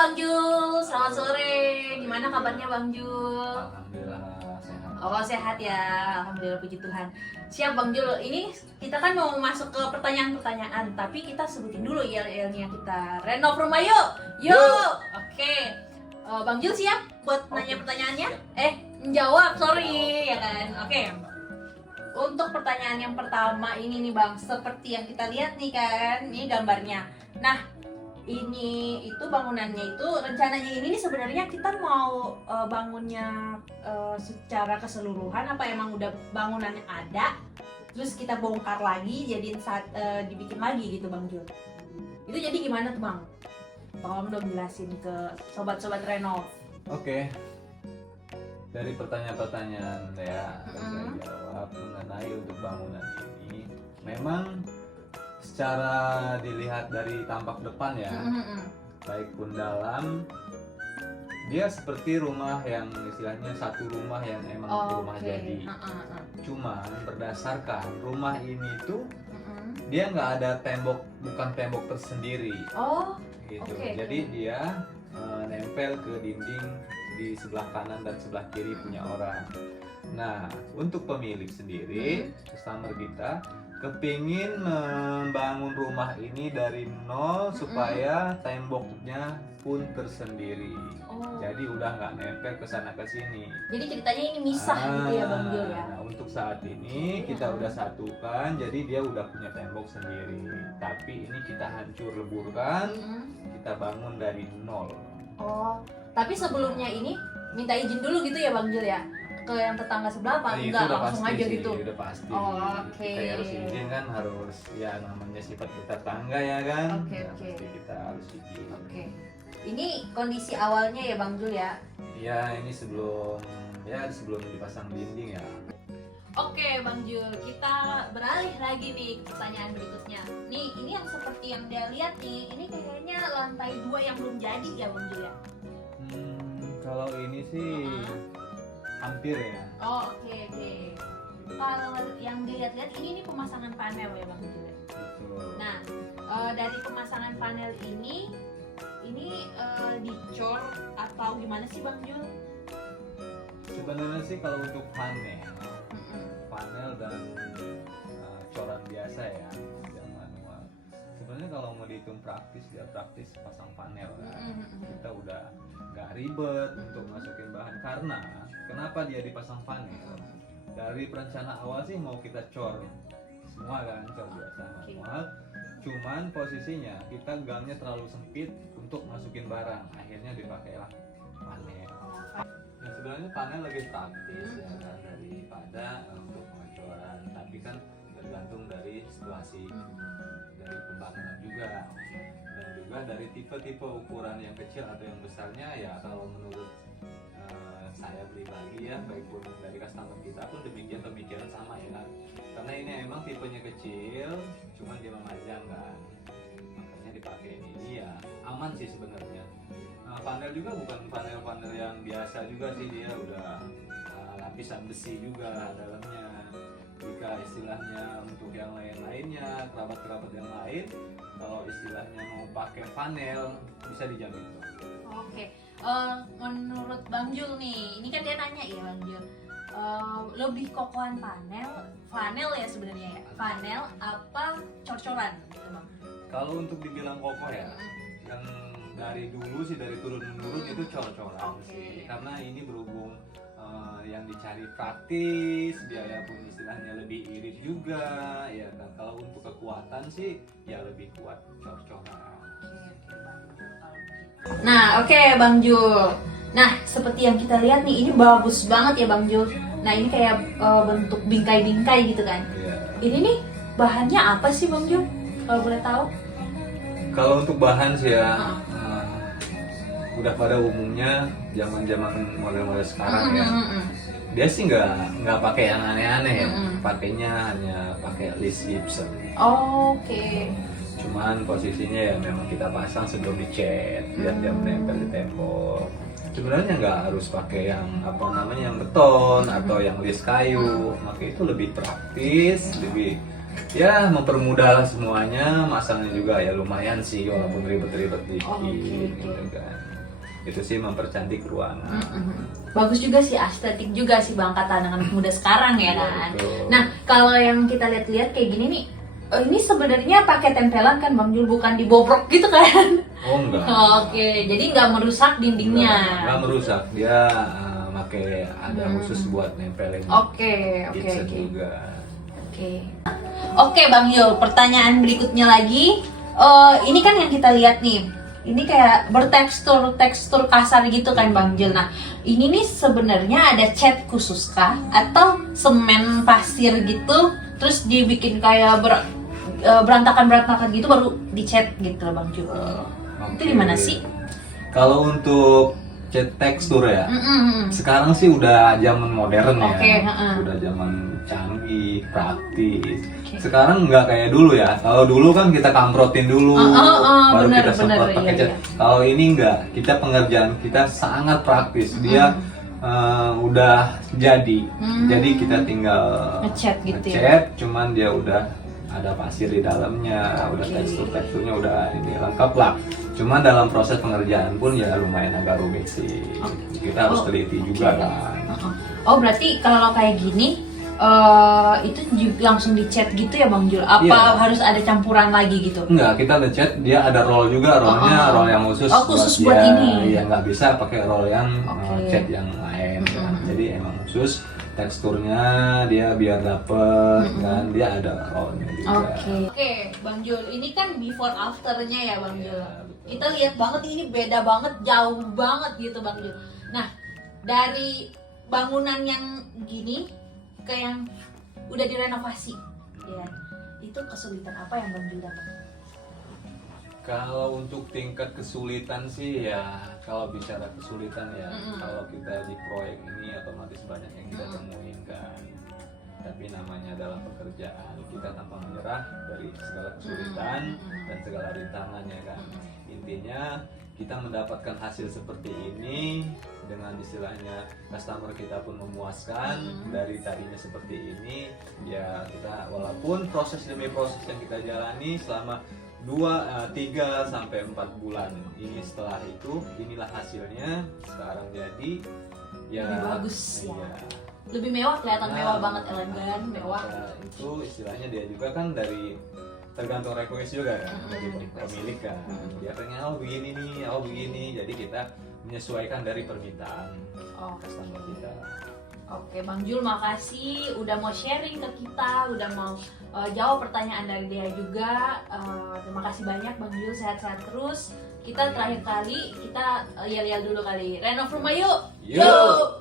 Bang Jul, selamat sore. Gimana kabarnya Bang Jul? Alhamdulillah sehat. Oh sehat ya, alhamdulillah puji Tuhan. Siap Bang Jul, ini kita kan mau masuk ke pertanyaan-pertanyaan, tapi kita sebutin dulu yel-yelnya kita. Renov rumah yuk, yuk. Oke, Bang Jul siap buat nanya pertanyaannya? Menjawab, sorry ya kan. Oke. Untuk pertanyaan yang pertama ini nih Bang, seperti yang kita lihat nih kan, ini gambarnya. Nah, ini itu bangunannya itu rencananya ini nih sebenarnya kita mau bangunnya secara keseluruhan apa emang udah bangunannya ada terus kita bongkar lagi jadiin dibikin lagi gitu Bang Jul. Itu jadi gimana tuh Bang? Tolong dong jelasin ke sobat-sobat renov. Oke. Dari pertanyaan-pertanyaan ya saya jawab mengenai untuk bangunan ini. Memang secara dilihat dari tampak depan ya, baik pun dalam, dia seperti rumah yang istilahnya satu rumah yang emang rumah jadi. Cuman berdasarkan rumah ini tuh dia nggak ada tembok, bukan tembok tersendiri. Gitu. Jadi dia nempel ke dinding di sebelah kanan dan sebelah kiri punya orang. Nah, untuk pemilik sendiri, customer kita kepingin membangun rumah ini dari nol supaya temboknya pun tersendiri. Jadi udah nggak nempel ke sana ke sini. Jadi ceritanya ini misah gitu ya Bang Jul ya. Nah, untuk saat ini kita udah satukan, jadi dia udah punya tembok sendiri. Tapi ini kita hancur leburkan, kita bangun dari nol. Tapi sebelumnya ini minta izin dulu gitu ya Bang Jul ya? Ke yang tetangga sebelah apa enggak langsung aja sih, gitu? Udah pasti. Oke. Kita harus izin kan, harus ya namanya sifat tetangga ya kan. Oke. Pasti kita harus izin. Oke. Ini kondisi awalnya ya Bang Jul ya? Iya, ini sebelum dipasang dinding ya. Oke Bang Jul, kita beralih lagi nih ke pertanyaan berikutnya. Nih, ini yang seperti yang dia lihat nih, ini kayaknya lantai 2 yang belum jadi ya Bang Jul ya? Kalau ini sih hampir ya. Oke. Kalau yang dilihat-lihat ini pemasangan panel ya Bang Jul. Betul. Nah, dari pemasangan panel ini dicor atau gimana sih Bang Jul? Sebenarnya sih kalau untuk panel dan coran biasa ya, yang manual. Sebenarnya kalau mau dihitung praktis, dia praktis pasang panel kan. Kita udah nggak ribet untuk masukin bahan, karena kenapa dia dipasang panel? Dari perencanaan awal sih mau kita cor semua kan, cor biasa manual. Cuman posisinya kita gangnya terlalu sempit untuk masukin barang, akhirnya dipakailah panel. Nah, sebenarnya panel lebih praktis ya kan daripada untuk pengecoran, tapi kan tergantung dari situasi dari pembangunan juga, dan juga dari tipe-tipe ukuran yang kecil atau yang besarnya ya. Kalau menurut saya pribadi ya, baik pun dari customer kita pun demikian pemikiran sama ya kan, karena ini emang tipenya kecil cuman dia memanjang kan, makanya dipakai ini ya aman sih sebenarnya. Panel juga bukan panel-panel yang biasa juga sih, dia udah lapisan besi juga dalamnya. Jika istilahnya untuk yang lain-lainnya, kerabat-kerabat yang lain, kalau istilahnya mau pakai panel bisa dijamin tuh. Oke. Menurut Bang Jul nih, ini kan dia nanya ya Bang Jul, lebih kokohan panel ya sebenarnya ya, panel apa cor-coran gitu Bang? Kalau untuk dibilang kokoh ya, yang dari dulu sih, dari turun menurun itu cor-coran sih, karena ini berhubung yang dicari praktis, biaya pun istilahnya lebih irit juga ya kan. Kalau untuk kekuatan sih ya lebih kuat cor-coran. Nah, oke Bang Jul. Nah, seperti yang kita lihat nih, ini bagus banget ya Bang Jul. Nah, ini kayak bentuk bingkai-bingkai gitu kan. Ini nih bahannya apa sih Bang Jul? Kalau boleh tahu? Kalau untuk bahan sih ya, udah pada umumnya zaman-zaman model-model sekarang ya. Dia sih nggak pakai yang aneh-aneh ya. Pakainya hanya pakai list gypsum. Oke. Cuman posisinya ya memang kita pasang sebelum dicat biar dia menempel di tembok. Sebenarnya nggak harus pakai yang yang beton atau yang list kayu, maka itu lebih praktis, lebih ya mempermudah lah semuanya. Masangnya juga ya lumayan sih walaupun ribet-ribet dikit gitu kan. itu sih mempercantik ruangan. Bagus juga sih, estetik juga sih Bang, kata anak-anak muda sekarang ya kan. Betul. Nah, kalau yang kita lihat-lihat kayak gini nih, ini sebenarnya pakai tempelan kan Bang Jul, bukan dibobrok gitu kan? Oh enggak. Oke, jadi nggak merusak dindingnya. Nggak merusak, dia pakai ada khusus buat nempelin. Oke, Gipsen juga. Oke Bang Jul, pertanyaan berikutnya lagi. Ini kan yang kita lihat nih, ini kayak bertekstur kasar gitu kan Bang Jul. Nah, ini nih sebenarnya ada cat khusus kah atau semen pasir gitu, terus dibikin kayak berantakan gitu baru dicat gitu loh Bang Jul. Itu gimana sih? Kalau untuk cat tekstur ya, sekarang sih udah zaman modern ya, udah zaman canggih, praktis. Sekarang nggak kayak dulu ya. Kalau dulu kan kita kamprotin dulu, baru kita semprot pakai cat. Kalau ini nggak, kita pengerjaan kita sangat praktis. Dia udah jadi kita tinggal ngecat gitu ya. Cuman dia udah ada pasir di dalamnya, udah teksturnya udah ini lengkap lah. Cuman dalam proses pengerjaan pun ya lumayan agak rumit sih. Kita harus teliti juga kan. Oh berarti kalau kayak gini itu langsung dicat gitu ya Bang Jul? Apa harus ada campuran lagi gitu? Enggak, kita ngecat dia ada roll juga, roll yang khusus. Khusus buat ini. Ya nggak bisa pakai roll yang cat yang lain. Kan. Jadi emang khusus teksturnya dia biar dapet kan, dia ada rollnya juga. Oke, Bang Jul, ini kan before afternya ya Bang Jul. Kita lihat banget ini beda banget, jauh banget gitu Bang Jul. Nah, dari bangunan yang gini ke yang udah direnovasi, ya, itu kesulitan apa yang Bang Jul dapat? Kalau untuk tingkat kesulitan sih ya, kalau bicara kesulitan ya, kalau kita di proyek ini otomatis banyak yang kita temuin kan. Tapi namanya dalam pekerjaan, kita tanpa menyerah dari segala kesulitan dan segala rintangan ya kan. Intinya kita mendapatkan hasil seperti ini dengan istilahnya customer kita pun memuaskan. Dari tadinya seperti ini ya, kita walaupun proses demi proses yang kita jalani selama 3 sampai 4 bulan ini, setelah itu inilah hasilnya sekarang jadi ya lebih bagus ya. Lebih mewah, kelihatan mewah banget, elegan, mewah. Itu istilahnya dia juga kan dari tergantung request juga kan, dari pemilik kan. Dia pengen begini nih, begini. Jadi kita menyesuaikan dari permintaan customer kita. Oke, Bang Jul, makasih udah mau sharing ke kita, udah mau jawab pertanyaan dari dia juga. Terima kasih banyak Bang Jul, sehat-sehat terus. Kita terakhir kali, kita yel-yel dulu kali. Renov rumah yuk! Yuk!